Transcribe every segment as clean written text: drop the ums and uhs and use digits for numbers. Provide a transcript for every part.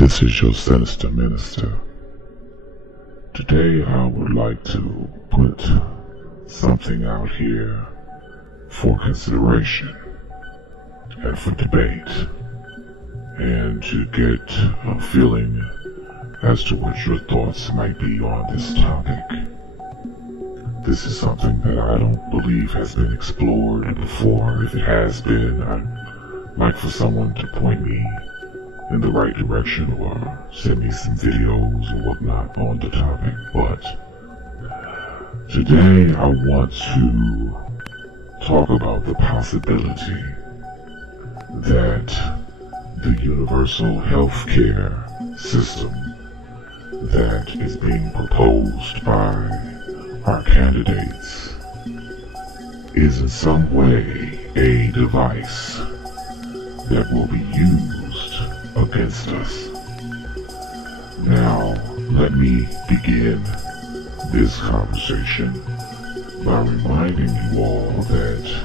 This is your sinister minister. Today I would like to put something out here for consideration and for debate, and to get a feeling as to what your thoughts might be on this topic. This is something that I don't believe has been explored before. If it has been, I'd like for someone to point me in the right direction or send me some videos or whatnot on the topic. But today I want to talk about the possibility that the universal health care system that is being proposed by our candidates is in some way a device that will be used against us. Now, let me begin this conversation by reminding you all that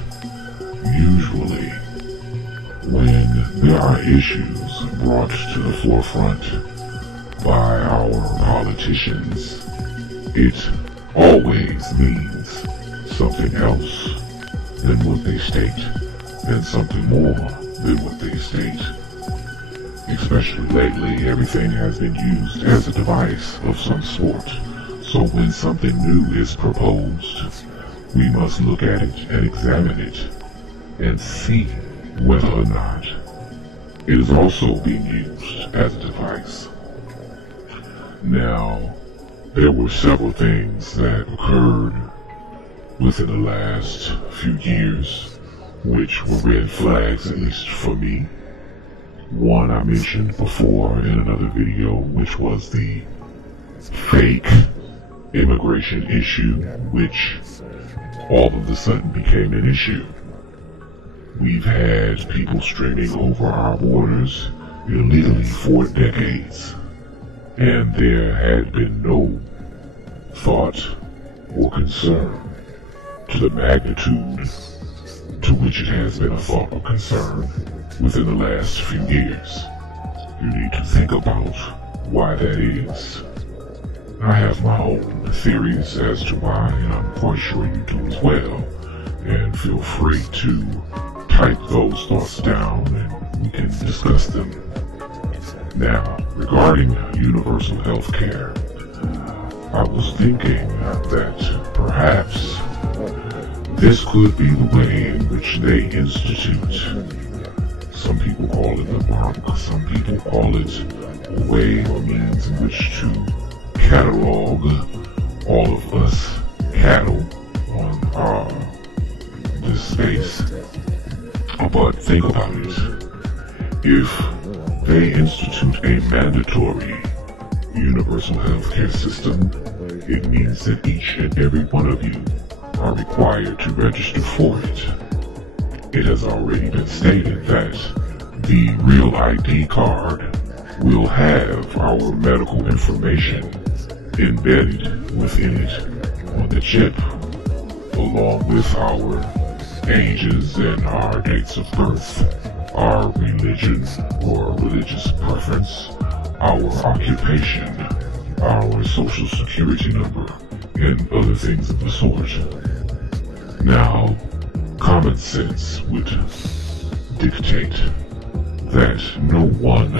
usually when there are issues brought to the forefront by our politicians, it always means something else than what they state, and something more than what they state. Especially lately, everything has been used as a device of some sort. So when something new is proposed, we must look at it and examine it and see whether or not it is also being used as a device. Now, there were several things that occurred within the last few years which were red flags, at least for me. One I mentioned before in another video, which was the fake immigration issue, which all of a sudden became an issue. We've had people streaming over our borders illegally for decades, and there had been no thought or concern to the magnitude to which it has been a thought or concern within the last few years. You need to think about why that is. I have my own theories as to why, and I'm quite sure you do as well, and feel free to type those thoughts down and we can discuss them. Now, regarding universal health care, I was thinking that perhaps this could be the way in which they institute. Some people call it a mark, some people call it a way or means in which to catalog all of us cattle on this space. But think about it. If they institute a mandatory universal health care system, it means that each and every one of you are required to register for it. It has already been stated that the Real ID card will have our medical information embedded within it on the chip, along with our ages and our dates of birth, our religion or religious preference, our occupation, our social security number, and other things of the sort. Now, common sense would dictate that no one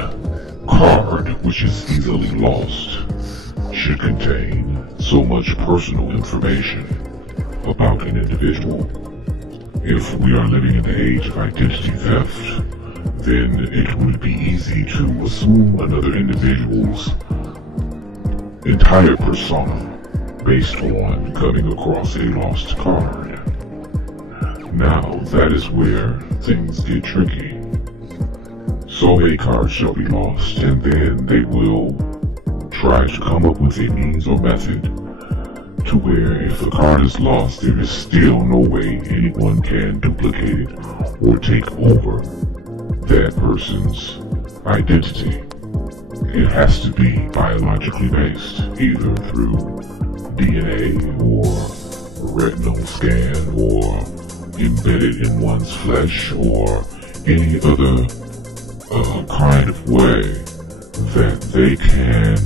card which is easily lost should contain so much personal information about an individual. If we are living in the age of identity theft, then it would be easy to assume another individual's entire persona based on coming across a lost card. Now, that is where things get tricky. So a card shall be lost, and then they will try to come up with a means or method to where if the card is lost, there is still no way anyone can duplicate it or take over that person's identity. It has to be biologically based, either through DNA or a retinal scan or embedded in one's flesh or any other kind of way that they can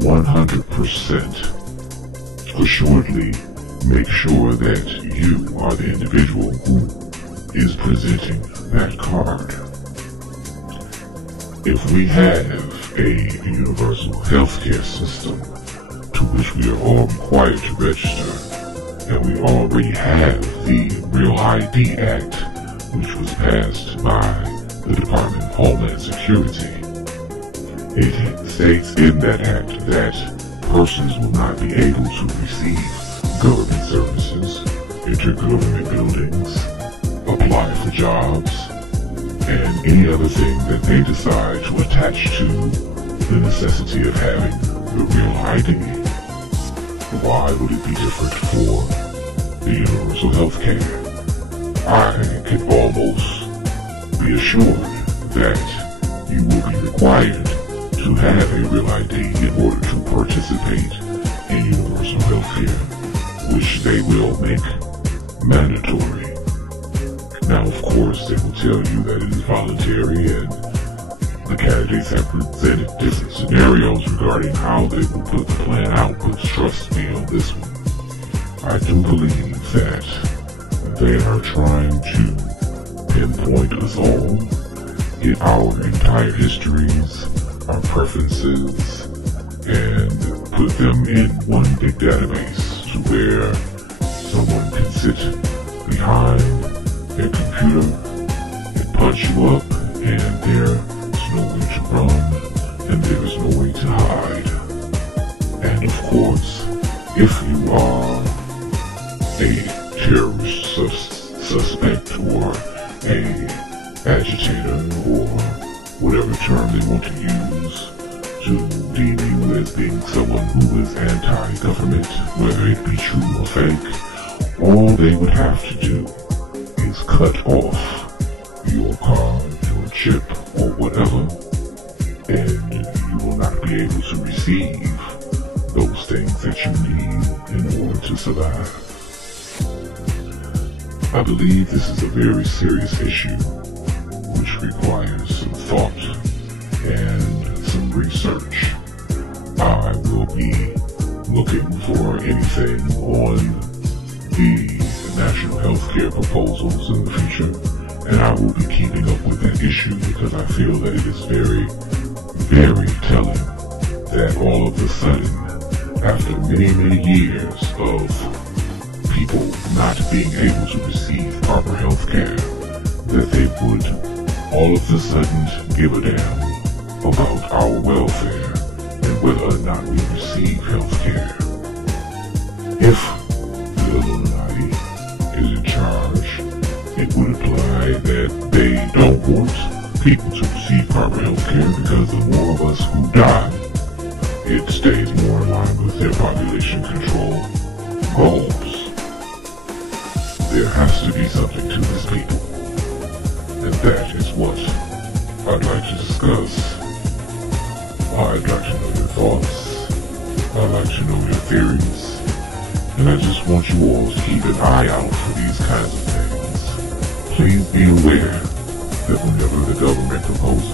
100% assuredly make sure that you are the individual who is presenting that card. If we have a universal healthcare system to which we are all required to register, and we already have the Real ID Act, which was passed by the Department of Homeland Security, it states in that act that persons will not be able to receive government services, enter government buildings, apply for jobs, and any other thing that they decide to attach to the necessity of having the Real ID. Why would it be different for the universal health care? I can almost be assured that you will be required to have a Real ID in order to participate in universal health care, which they will make mandatory. Now, of course, they will tell you that it is voluntary, and the candidates have presented different scenarios regarding how they will put the plan out, but trust me on this one. I do believe that they are trying to pinpoint us all, get our entire histories, our preferences, and put them in one big database to where someone can sit behind a computer and punch you up, and there's no way to run, and there is no way to hide. And of course, if you are a terrorist suspect or a agitator or whatever term they want to use to deem you as being someone who is anti-government, whether it be true or fake, all they would have to do is cut off your card, your chip, or whatever, and you will not be able to receive those things that you need in order to survive. I believe this is a very serious issue which requires some thought and some research. I will be looking for anything on the national health care proposals in the future, and I will be keeping up with that issue because I feel that it is very, very telling that all of a sudden, after many, many years of people not being able to receive proper health care, that they would all of a sudden give a damn about our welfare and whether or not we receive health care. If the Illuminati is in charge, it would imply that they don't want people to receive proper health care because the more of us who die, it stays more in line with their population control goals. There has to be something to this people, and that is what I'd like to discuss. I'd like to know your thoughts, I'd like to know your theories, and I just want you all to keep an eye out for these kinds of things. Please be aware that whenever the government proposes